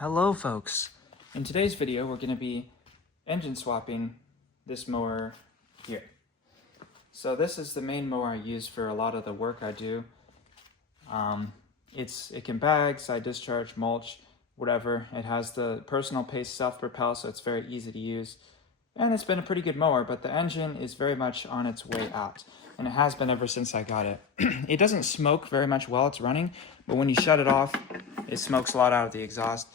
Hello folks! In today's video we're going to be engine swapping this mower here. So this is the main mower I use for a lot of the work I do. It can bag, side discharge, mulch, whatever. It has the personal pace self-propel, so it's very easy to use. And it's been a pretty good mower, but the engine is very much on its way out. And it has been ever since I got it. It doesn't smoke very much while it's running, but when you shut it off, it smokes a lot out of the exhaust.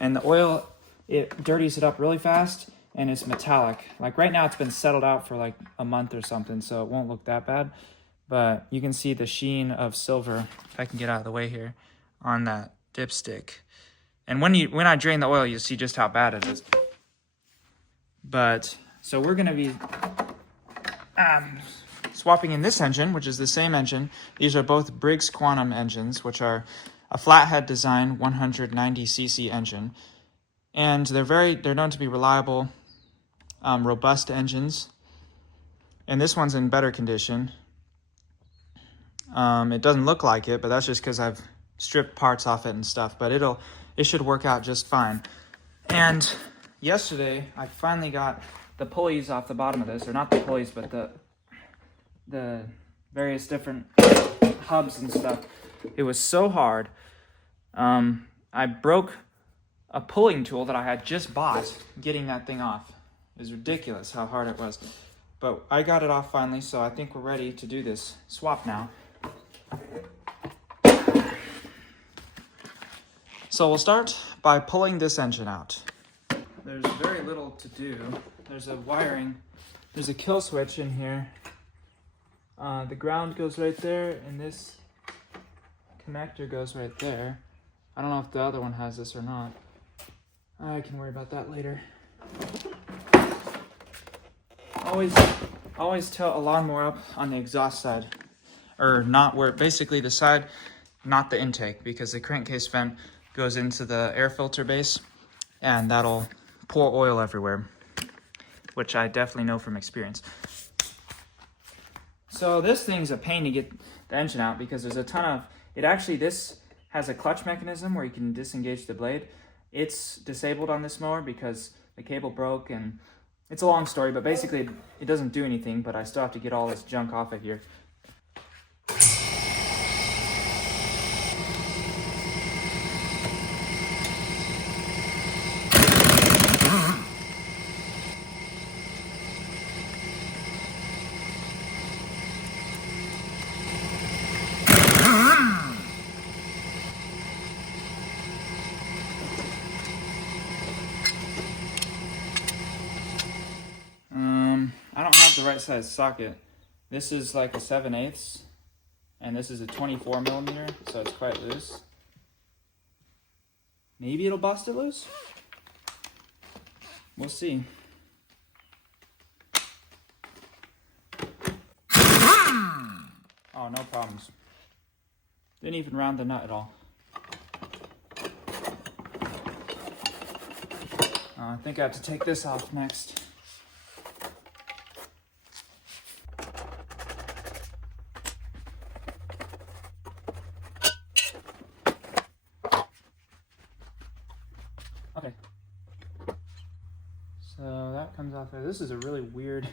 And the oil, it dirties it up really fast, and it's metallic. Like right now it's been settled out for like a month or something, so it won't look that bad. But you can see the sheen of silver, if I can get out of the way here, on that dipstick. And when I drain the oil, you'll see just how bad it is. But, so we're gonna be swapping in this engine, which is the same engine. These are both Briggs Quantum engines, which are a flathead design 190cc engine. And they're known to be reliable, robust engines. And this one's in better condition. It doesn't look like it, but that's just because I've stripped parts off it and stuff, but it should work out just fine. And yesterday, I finally got the pulleys off the bottom of this, or not the pulleys, but the various different hubs and stuff. It was so hard. I broke a pulling tool that I had just bought getting that thing off. It was ridiculous how hard it was. But I got it off finally, so I think we're ready to do this swap now. So we'll start by pulling this engine out. There's very little to do. There's a kill switch in here. The ground goes right there, and this connector goes right there. I don't know if the other one has this or not. I can worry about that later. Always tilt a lawnmower up on the exhaust side, or not where, basically the side, not the intake, because the crankcase vent goes into the air filter base, and that'll pour oil everywhere, which I definitely know from experience. So this thing's a pain to get the engine out because there's a ton of, this has a clutch mechanism where you can disengage the blade. It's disabled on this mower because the cable broke, and it's a long story, but basically it doesn't do anything, but I still have to get all this junk off of here. I don't have the right size socket. This is like a 7/8, and this is a 24 millimeter, so it's quite loose. Maybe it'll bust it loose? We'll see. Oh, no problems. Didn't even round the nut at all. I think I have to take this off next. Okay. So that comes off there. This is a really weird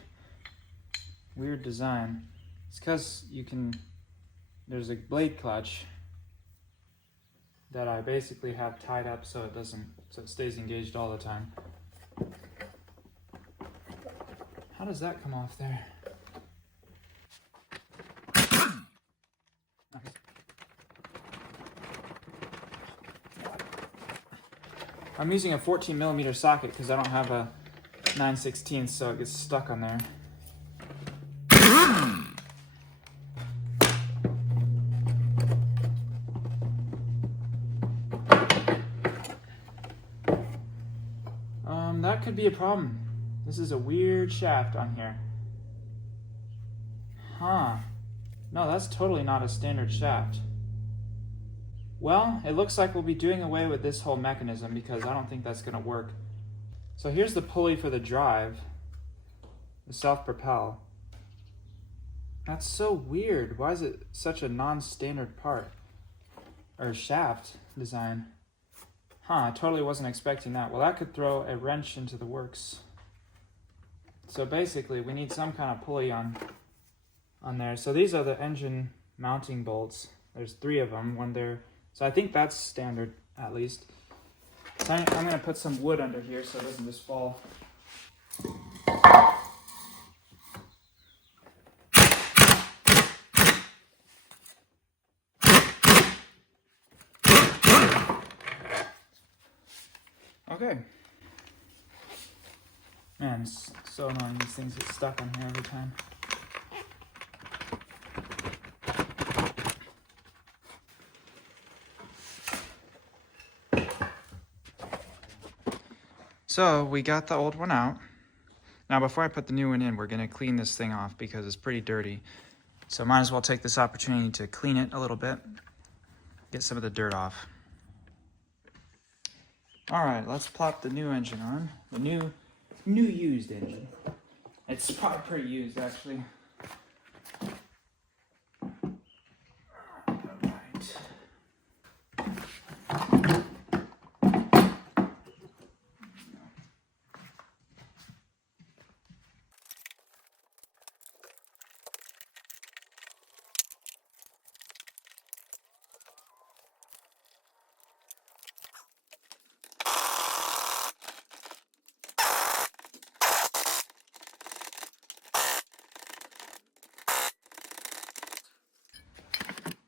design. It's because there's a blade clutch that I basically have tied up so it stays engaged all the time. How does that come off there? Okay. I'm using a 14 millimeter socket because I don't have a 9/16, so it gets stuck on there. That could be a problem. This is a weird shaft on here. Huh. No, that's totally not a standard shaft. Well, it looks like we'll be doing away with this whole mechanism because I don't think that's going to work. So here's the pulley for the drive, the self-propel. That's so weird. Why is it such a non-standard part? Or shaft design? Huh, I totally wasn't expecting that. Well, that could throw a wrench into the works. So basically, we need some kind of pulley on there. So these are the engine mounting bolts. There's 3 of them. One there. So I think that's standard, at least. So I'm going to put some wood under here so it doesn't just fall. Okay. Man, it's so annoying. These things get stuck on here every time. So we got the old one out. Now before I put the new one in, we're going to clean this thing off because it's pretty dirty. So might as well take this opportunity to clean it a little bit, get some of the dirt off. All right, let's plop the new engine on. The new used engine. It's probably pretty used, actually. All right.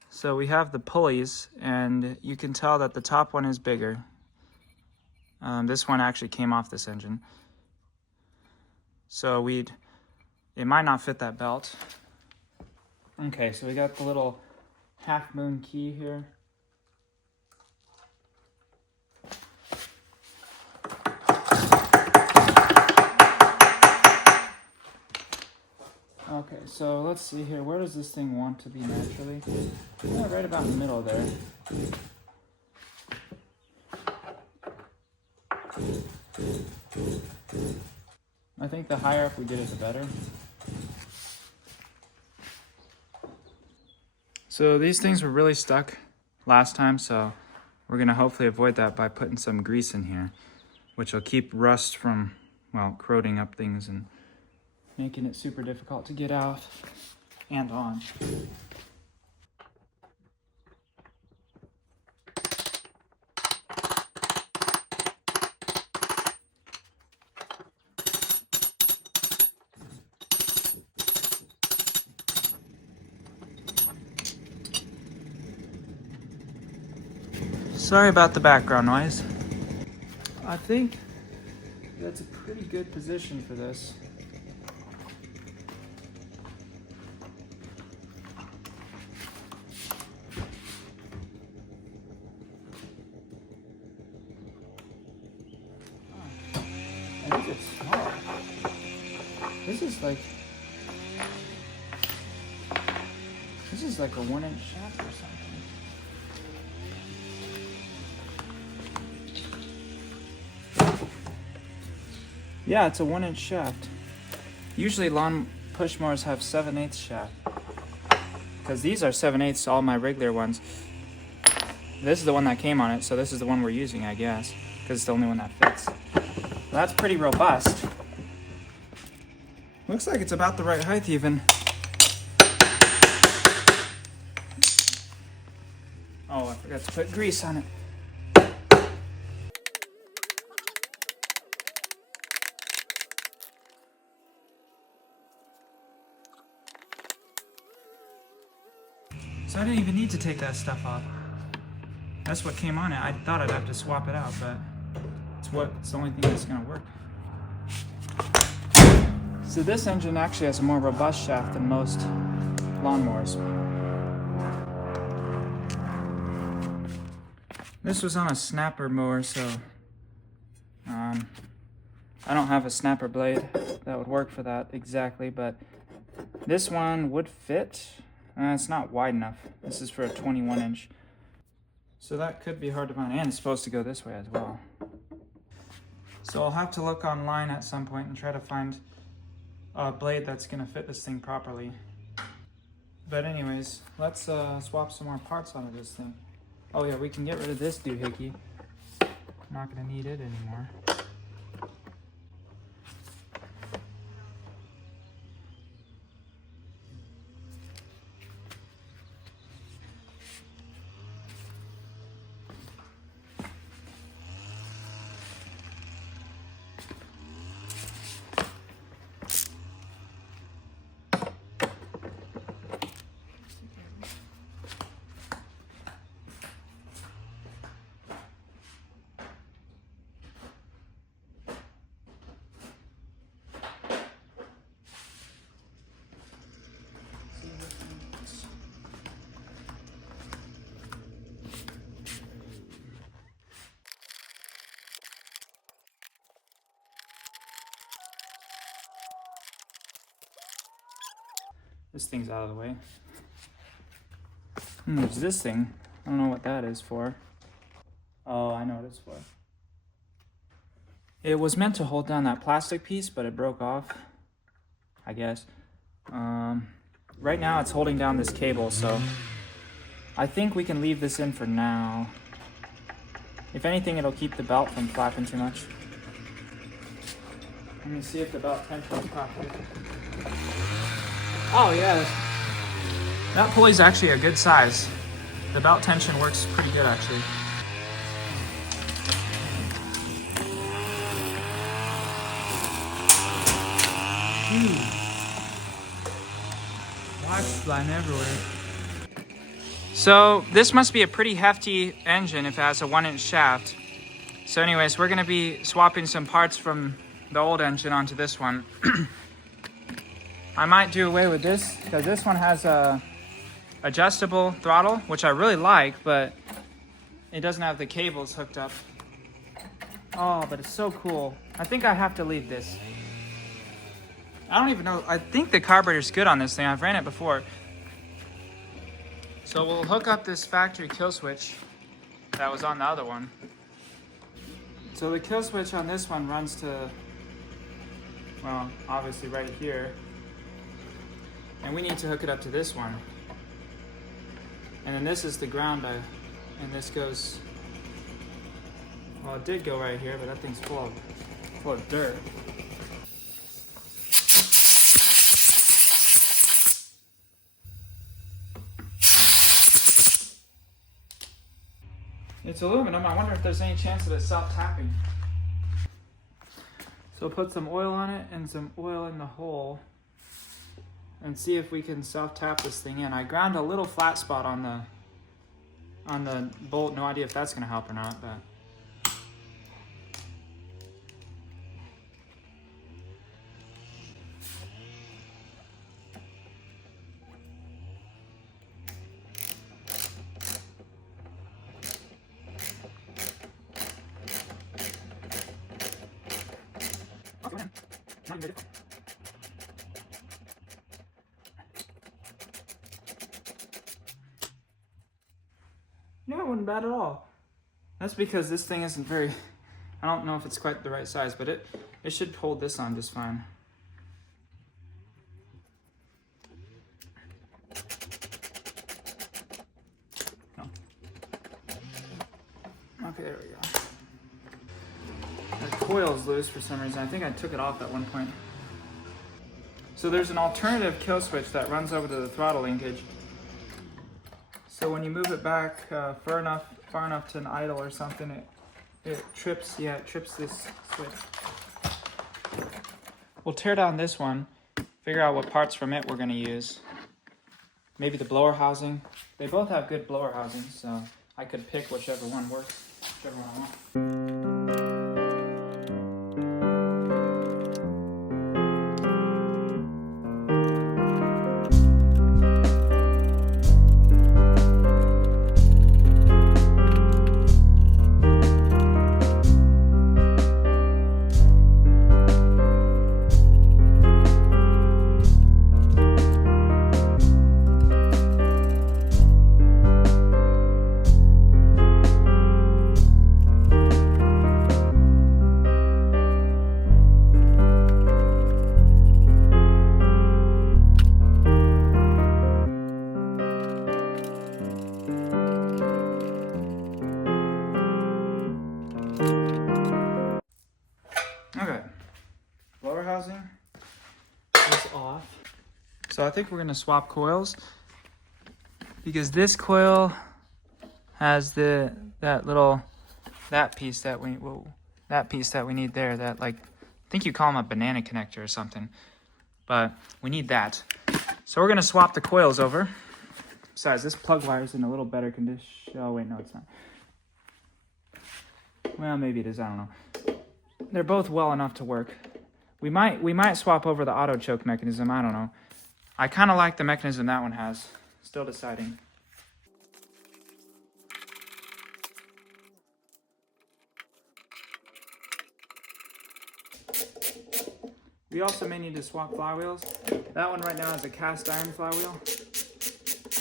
So we have the pulleys, and you can tell that the top one is bigger. This one actually came off this engine. So it might not fit that belt. Okay, so we got the little half moon key here. Okay, so let's see here. Where does this thing want to be naturally? Yeah, right about in the middle there. I think the higher up we get it, the better. So these things were really stuck last time, so we're going to hopefully avoid that by putting some grease in here, which will keep rust from, well, corroding up things and making it super difficult to get out and on. Sorry about the background noise. I think that's a pretty good position for this. I think it's small. This is like a 1-inch shaft or something. Yeah, it's a 1-inch shaft. Usually lawn push mowers have 7/8 shaft. Because these are 7/8, all my regular ones. This is the one that came on it, so this is the one we're using, I guess. Because it's the only one that fits. That's pretty robust. Looks like it's about the right height even. Oh, I forgot to put grease on it. So I didn't even need to take that stuff off. That's what came on it. I thought I'd have to swap it out, but it's the only thing that's gonna work. So this engine actually has a more robust shaft than most lawnmowers. This was on a snapper mower, so I don't have a snapper blade that would work for that exactly, but this one would fit. It's not wide enough. This is for a 21-inch. So that could be hard to find, and it's supposed to go this way as well. So I'll have to look online at some point and try to find a blade that's gonna fit this thing properly. But anyways, let's swap some more parts onto this thing. Oh yeah, we can get rid of this doohickey. not going to need it anymore. This thing's out of the way. There's this thing. I don't know what that is for. Oh, I know what it's for. It was meant to hold down that plastic piece, but it broke off, I guess. Right now it's holding down this cable, so I think we can leave this in for now. If anything, it'll keep the belt from flapping too much. Let me see if the belt tension is proper. Oh yeah, that pulley's actually a good size. The belt tension works pretty good actually. Wax flying everywhere. So this must be a pretty hefty engine if it has a 1-inch shaft. So anyways, we're gonna be swapping some parts from the old engine onto this one. I might do away with this because this one has a adjustable throttle, which I really like, but it doesn't have the cables hooked up. Oh, but it's so cool. I think I have to leave this. I don't even know. I think the carburetor's good on this thing. I've ran it before. So we'll hook up this factory kill switch that was on the other one. So the kill switch on this one runs to, well, obviously right here. And we need to hook it up to this one. And then this is the ground, and this goes, well, it did go right here, but that thing's full of dirt. It's aluminum. I wonder if there's any chance of it self-tapping. So put some oil on it and some oil in the hole and see if we can self-tap this thing in. I ground a little flat spot on the bolt. No idea if that's going to help or not, but no, it wasn't bad at all. That's because this thing isn't very, I don't know if it's quite the right size, but it should hold this on just fine. No. Okay, there we go. The coil's loose for some reason. I think I took it off at one point. So there's an alternative kill switch that runs over to the throttle linkage. So when you move it back far enough to an idle or something, it trips this switch. We'll tear down this one, figure out what parts from it we're going to use. Maybe the blower housing. They both have good blower housings, so I could pick whichever one works, whichever one I want. So I think we're gonna swap coils because this coil has that piece that we need there, that, like, I think you call them a banana connector or something, but we need that. So we're gonna swap the coils over. Besides, this plug wire is in a little better condition. Oh wait, no, it's not. Well, maybe it is, I don't know. They're both well enough to work. We might swap over the auto choke mechanism, I don't know. I kind of like the mechanism that one has. Still deciding. We also may need to swap flywheels. That one right now is a cast iron flywheel,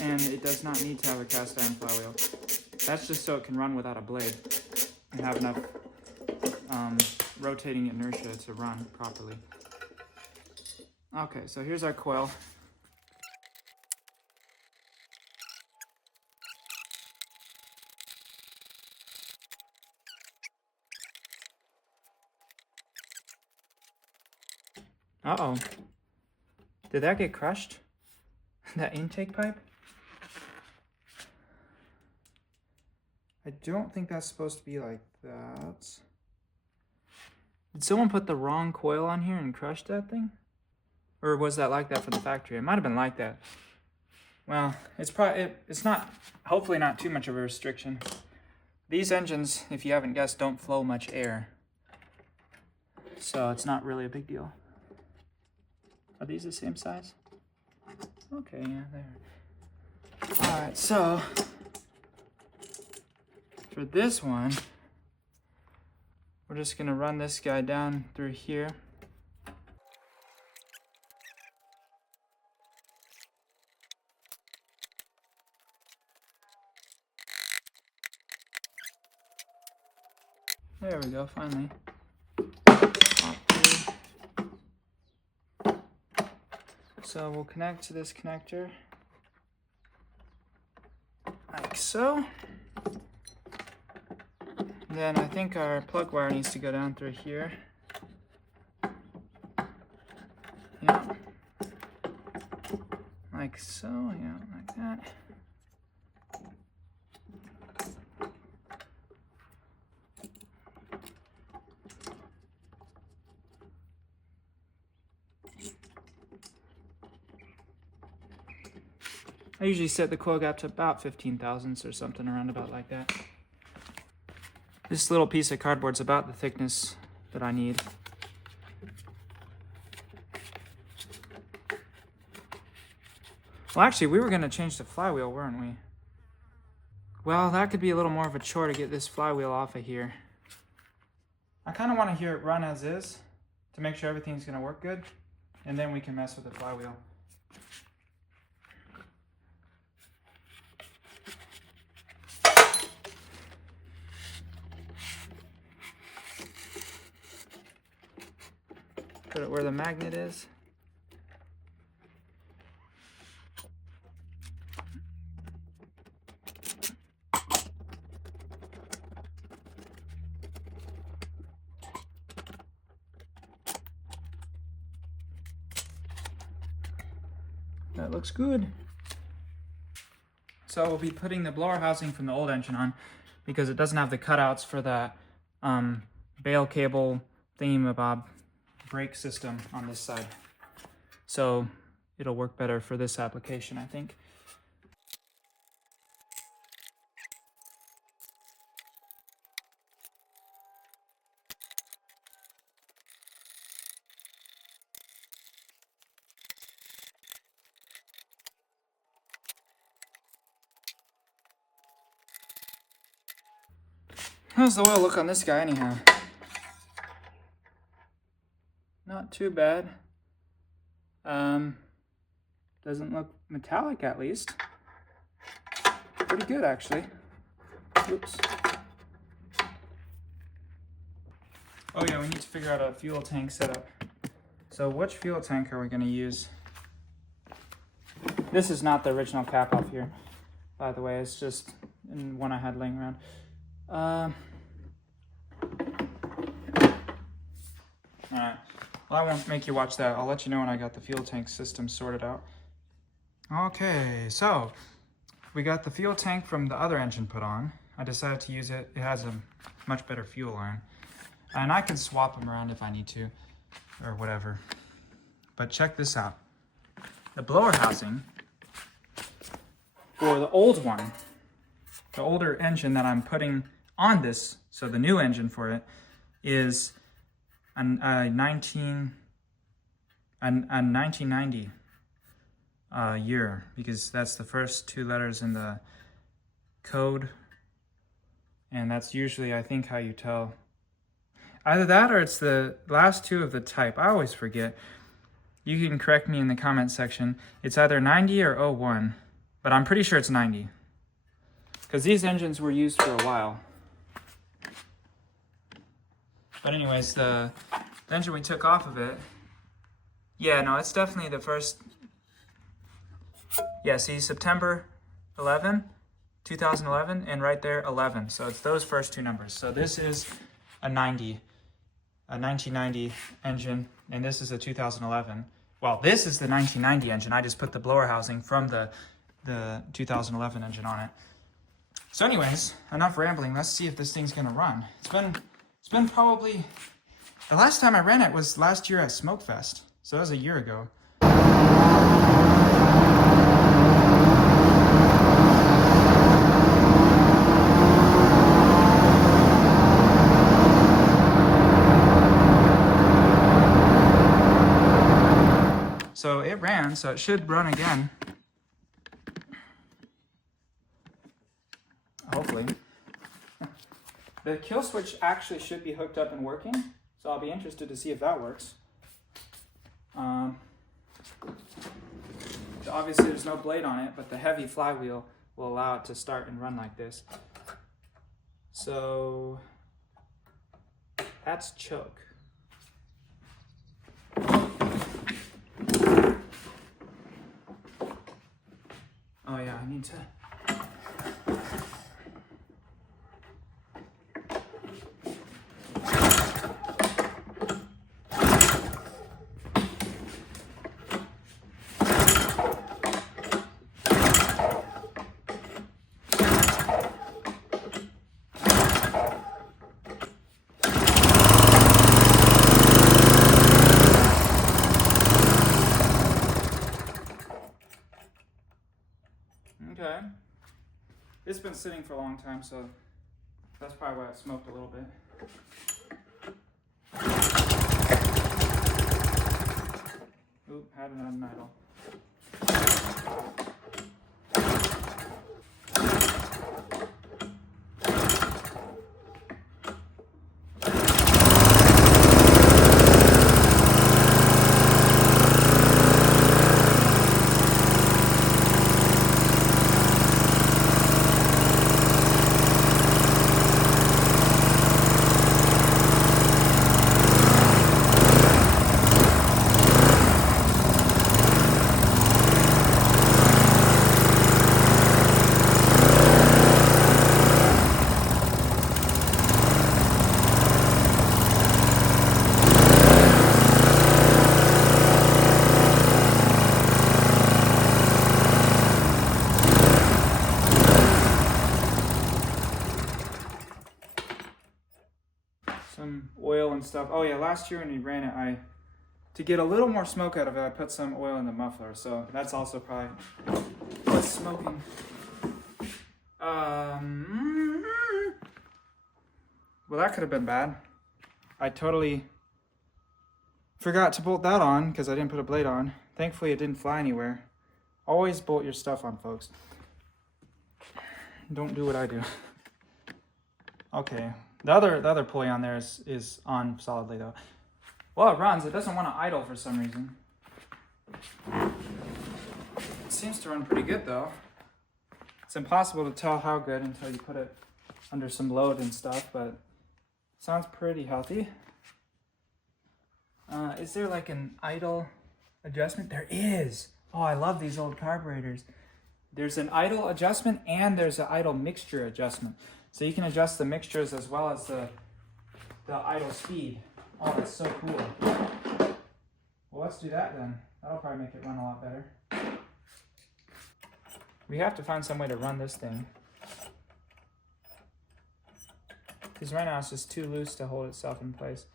and it does not need to have a cast iron flywheel. That's just so it can run without a blade and have enough rotating inertia to run properly. Okay, so here's our coil. Uh-oh. Did that get crushed? That intake pipe? I don't think that's supposed to be like that. Did someone put the wrong coil on here and crush that thing? Or was that like that from the factory? It might have been like that. Well, it's not, hopefully not too much of a restriction. These engines, if you haven't guessed, don't flow much air. So it's not really a big deal. Are these the same size? Okay, yeah, there. All right, so for this one, we're just gonna run this guy down through here. There we go, finally. So we'll connect to this connector, like so. Then I think our plug wire needs to go down through here. Yeah. Like so, yeah, like that. I usually set the coil gap to about 15 thousandths or something around about like that. This little piece of cardboard's about the thickness that I need. Well, actually, we were going to change the flywheel, weren't we? Well, that could be a little more of a chore to get this flywheel off of here. I kind of want to hear it run as is to make sure everything's going to work good, and then we can mess with the flywheel. Put it where the magnet is. That looks good. So we'll be putting the blower housing from the old engine on because it doesn't have the cutouts for that bail cable thingamabob brake system on this side. So it'll work better for this application, I think. How's the oil look on this guy anyhow? Not too bad. Doesn't look metallic, at least. Pretty good, actually. Oops. Oh yeah, we need to figure out a fuel tank setup. So which fuel tank are we going to use? This is not the original cap off here, by the way. It's just one I had laying around. Alright. Well, I won't make you watch that. I'll let you know when I got the fuel tank system sorted out. Okay, so we got the fuel tank from the other engine put on. I decided to use it. It has a much better fuel line. And I can swap them around if I need to, or whatever. But check this out. The blower housing for the old one, the older engine that I'm putting on this, so the new engine for it, is a 1990 year, because that's the first 2 letters in the code, and that's usually, I think, how you tell. Either that or it's the last 2 of the type. I always forget. You can correct me in the comment section. It's either 90 or 01, but I'm pretty sure it's 90, because these engines were used for a while. But anyways, the engine we took off of it, yeah, no, it's definitely the first. Yeah, see, September 11, 2011, and right there, 11. So it's those first 2 numbers. So this is a 1990 engine, and this is a 2011. Well, this is the 1990 engine. I just put the blower housing from the 2011 engine on it. So anyways, enough rambling. Let's see if this thing's gonna run. It's been probably, the last time I ran it was last year at Smokefest. So that was a year ago. So it ran, so it should run again. Hopefully. The kill switch actually should be hooked up and working, so I'll be interested to see if that works. Obviously there's no blade on it, but the heavy flywheel will allow it to start and run like this. So that's choke. Oh yeah, I need to. Okay. It's been sitting for a long time, so that's probably why it smoked a little bit. Oop, had it on idle. Some oil and stuff. Oh yeah, last year when we ran it, to get a little more smoke out of it, I put some oil in the muffler. So that's also probably what's smoking. Well, that could have been bad. I totally forgot to bolt that on because I didn't put a blade on. Thankfully, it didn't fly anywhere. Always bolt your stuff on, folks. Don't do what I do. Okay. The other pulley on there is on solidly though. Well, it runs. It doesn't want to idle for some reason. It seems to run pretty good though. It's impossible to tell how good until you put it under some load and stuff, but it sounds pretty healthy. Is there like an idle adjustment? There is. Oh, I love these old carburetors. There's an idle adjustment and there's an idle mixture adjustment. So you can adjust the mixtures as well as the idle speed. Oh, that's so cool. Well, let's do that then. That'll probably make it run a lot better. We have to find some way to run this thing. Because right now it's just too loose to hold itself in place.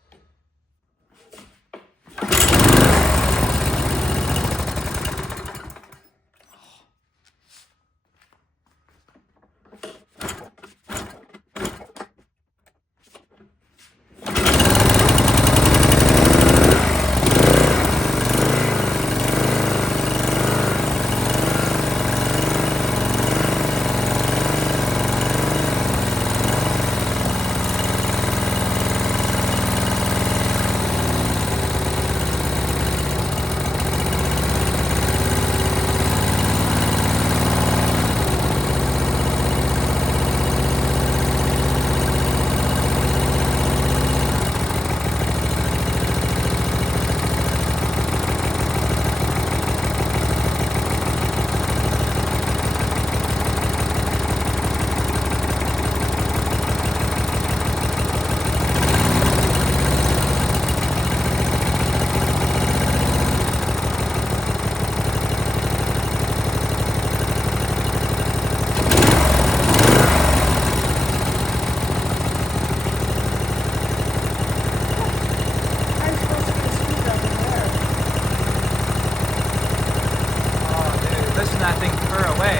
That thing fur away.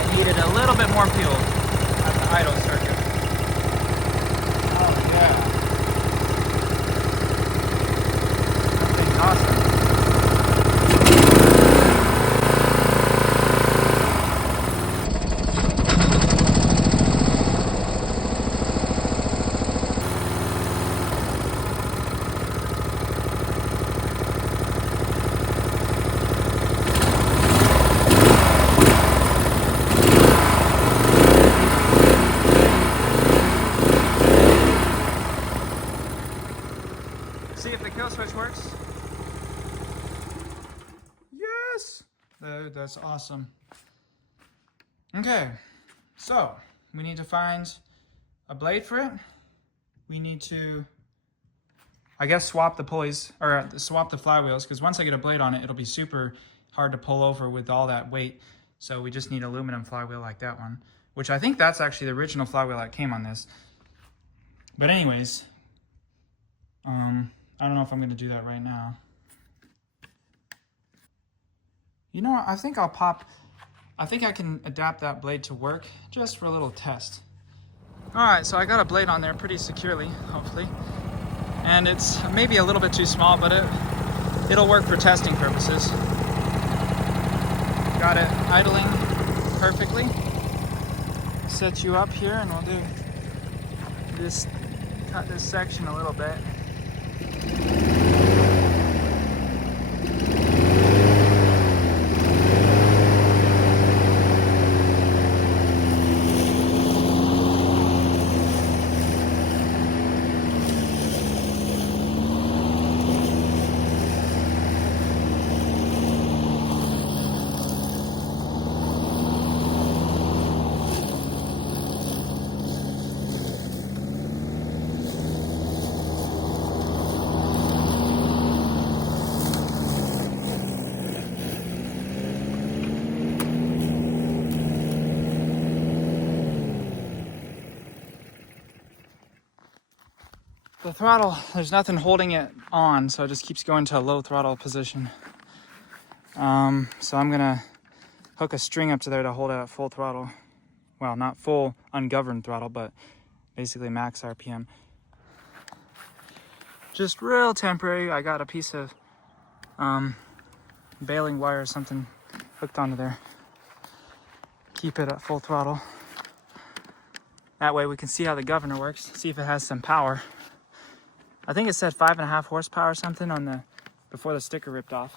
It needed a little bit more fuel at the idle circuit. Oh yeah. That thing's awesome. See if the kill switch works. Yes! Dude, that's awesome. Okay, so we need to find a blade for it. We need to, I guess, swap the pulleys, or swap the flywheels, because once I get a blade on it, it'll be super hard to pull over with all that weight. So we just need aluminum flywheel like that one, which I think that's actually the original flywheel that came on this. But anyways, I don't know if I'm going to do that right now. You know what? I think I can adapt that blade to work just for a little test. All right, so I got a blade on there pretty securely, hopefully. And it's maybe a little bit too small, but it'll work for testing purposes. Got it idling perfectly. Set you up here and we'll do this, cut this section a little bit. The throttle, there's nothing holding it on, so it just keeps going to a low throttle position. So I'm gonna hook a string up to there to hold it at full throttle. Well, not full ungoverned throttle, but basically max RPM. Just real temporary. I got a piece of baling wire or something hooked onto there. Keep it at full throttle. That way we can see how the governor works, see if it has some power. I think it said 5.5 horsepower or something on the before the sticker ripped off.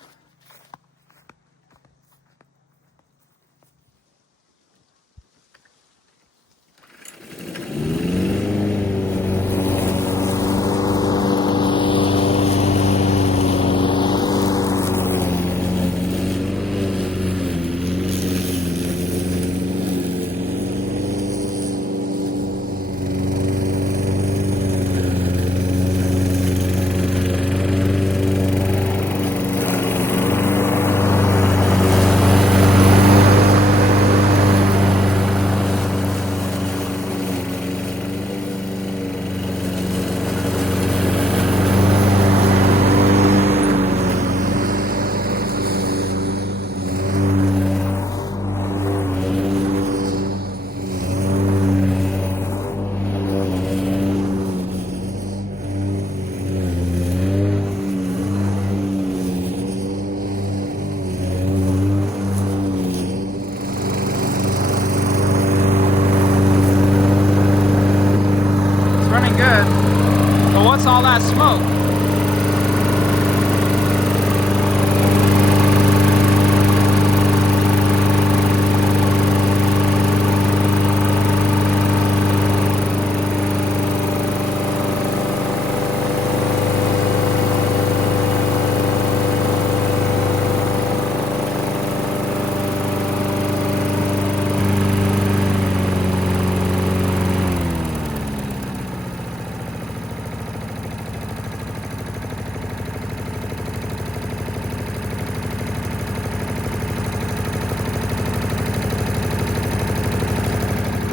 running good. But what's all that smoke?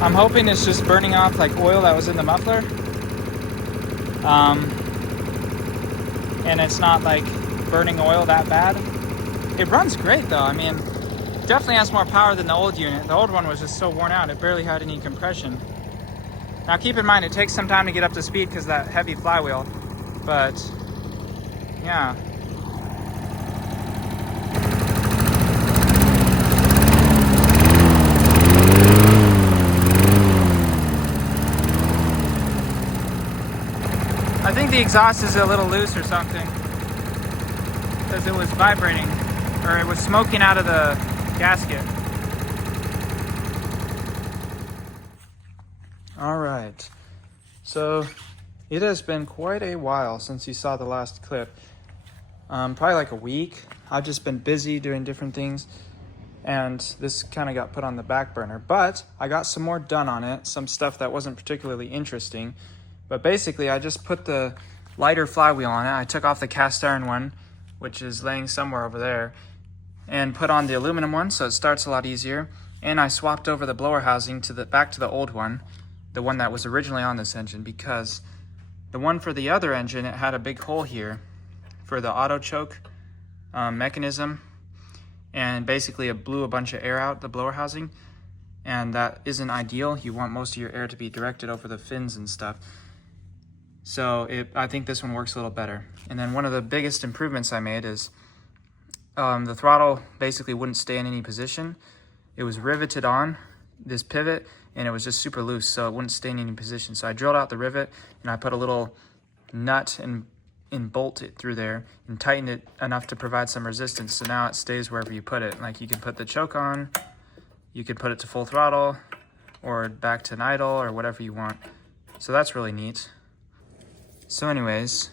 I'm hoping it's just burning off like oil that was in the muffler. And it's not like burning oil that bad. It runs great though. I mean, definitely has more power than the old unit. The old one was just so worn out, it barely had any compression. Now keep in mind, it takes some time to get up to speed because of that heavy flywheel, but yeah. I think the exhaust is a little loose or something because it was vibrating, or it was smoking out of the gasket. All right, so it has been quite a while since you saw the last clip. Probably like a week. I've just been busy doing different things, and this kind of got put on the back burner, but I got some more done on it, some stuff that wasn't particularly interesting. But basically, I just put the lighter flywheel on it. I took off the cast iron one, which is laying somewhere over there, and put on the aluminum one, so it starts a lot easier. And I swapped over the blower housing back to the old one, the one that was originally on this engine, because the one for the other engine, it had a big hole here for the auto choke mechanism, and basically it blew a bunch of air out the blower housing, and that isn't ideal. You want most of your air to be directed over the fins and stuff. So I think this one works a little better. And then one of the biggest improvements I made is the throttle basically wouldn't stay in any position. It was riveted on this pivot, and it was just super loose, so it wouldn't stay in any position. So I drilled out the rivet, and I put a little nut and bolt it through there and tightened it enough to provide some resistance. So now it stays wherever you put it. Like you can put the choke on, you could put it to full throttle, or back to idle, or whatever you want. So that's really neat. So anyways,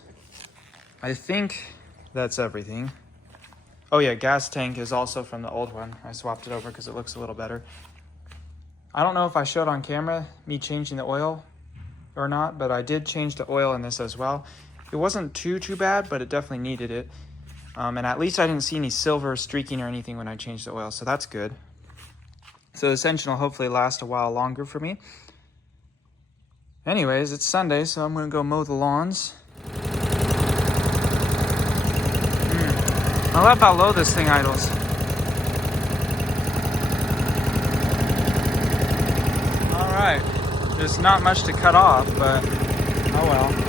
I think that's everything. Oh yeah, gas tank is also from the old one. I swapped it over because it looks a little better. I don't know if I showed on camera me changing the oil or not, but I did change the oil in this as well. It wasn't too bad, but it definitely needed it. And at least I didn't see any silver streaking or anything when I changed the oil, so that's good. So this engine will hopefully last a while longer for me. Anyways, it's Sunday, so I'm gonna go mow the lawns. I love how low this thing idles. All right, there's not much to cut off, but oh well.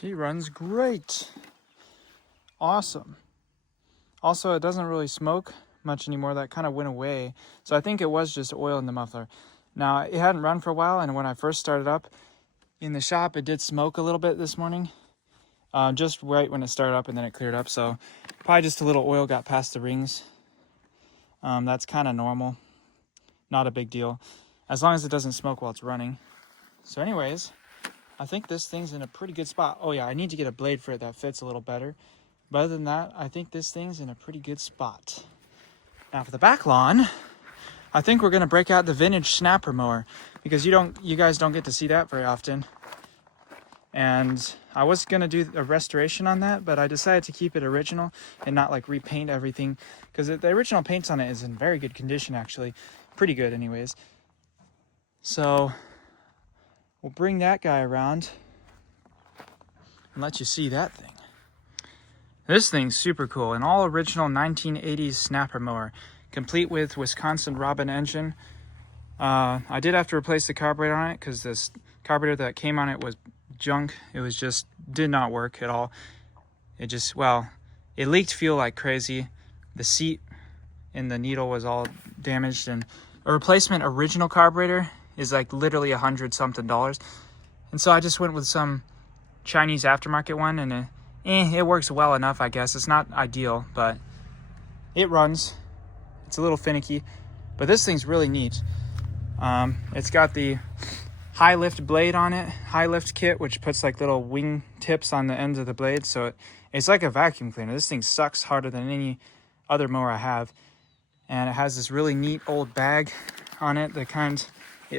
She runs great. Awesome. Also, it doesn't really smoke much anymore. That kind of went away. So I think it was just oil in the muffler. Now, it hadn't run for a while, and when I first started up in the shop, it did smoke a little bit this morning. Just right when it started up, and then it cleared up. So probably just a little oil got past the rings. That's kind of normal. Not a big deal. As long as it doesn't smoke while it's running. So anyways, I think this thing's in a pretty good spot. Oh yeah, I need to get a blade for it that fits a little better. But other than that, I think this thing's in a pretty good spot. Now for the back lawn, I think we're gonna break out the vintage snapper mower because you guys don't get to see that very often. And I was gonna do a restoration on that, but I decided to keep it original and not like repaint everything, because the original paint on it is in very good condition, actually, pretty good anyways. So we'll bring that guy around and let you see that thing. This thing's super cool, an all original 1980s snapper mower, complete with Wisconsin Robin engine. I did have to replace the carburetor on it because this carburetor that came on it was junk. It was just did not work at all. It just, well, it leaked fuel like crazy. The seat and the needle was all damaged, and a replacement original carburetor is like literally $100-something. And so I just went with some Chinese aftermarket one, and it works well enough, I guess. It's not ideal, but it runs. It's a little finicky, but this thing's really neat. It's got the high lift blade on it, high lift kit, which puts like little wing tips on the ends of the blade, so it's like a vacuum cleaner. This thing sucks harder than any other mower I have, and it has this really neat old bag on it. The kind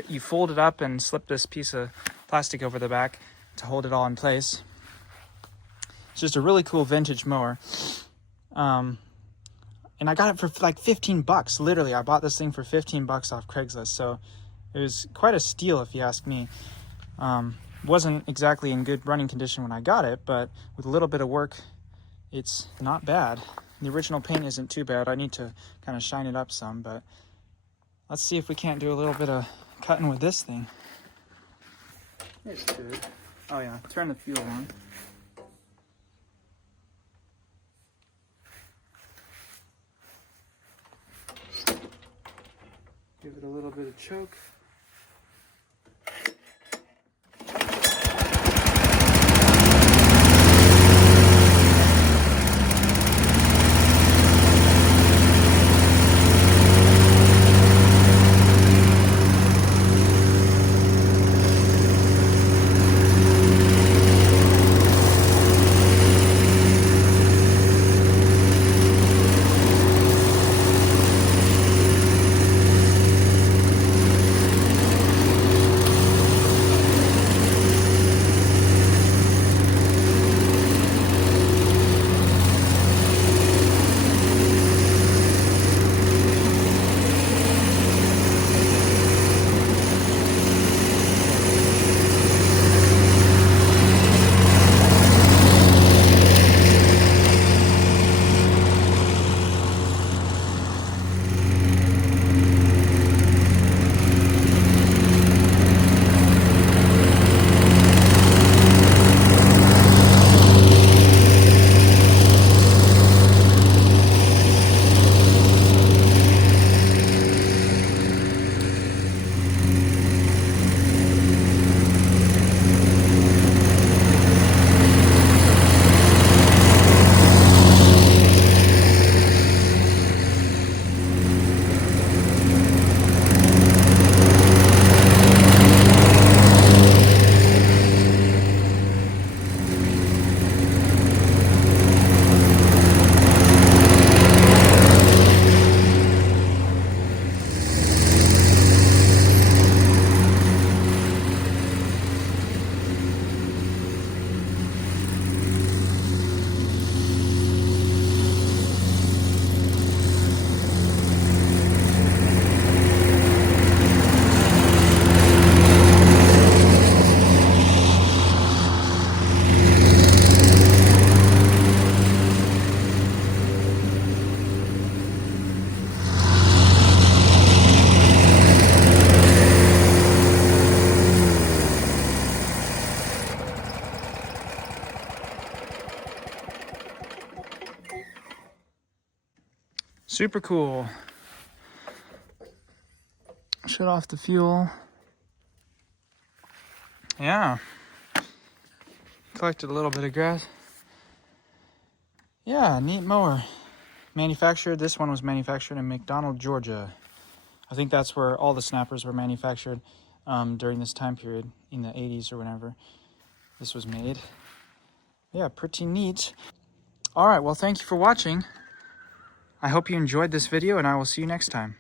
you fold it up and slip this piece of plastic over the back to hold it all in place. It's just a really cool vintage mower. And I got it for like 15 bucks. Literally, I bought this thing for 15 bucks off Craigslist. So it was quite a steal, if you ask me. Wasn't exactly in good running condition when I got it, but with a little bit of work, it's not bad. The original paint isn't too bad. I need to kind of shine it up some, but let's see if we can't do a little bit of cutting with this thing. It's good. Oh yeah, turn the fuel on. Give it a little bit of choke. Super cool. Shut off the fuel. Yeah. Collected a little bit of grass. Yeah, neat mower. Manufactured, this one was manufactured in McDonald, Georgia. I think that's where all the snappers were manufactured during this time period in the 80s or whenever this was made. Yeah, pretty neat. All right, well, thank you for watching. I hope you enjoyed this video, and I will see you next time.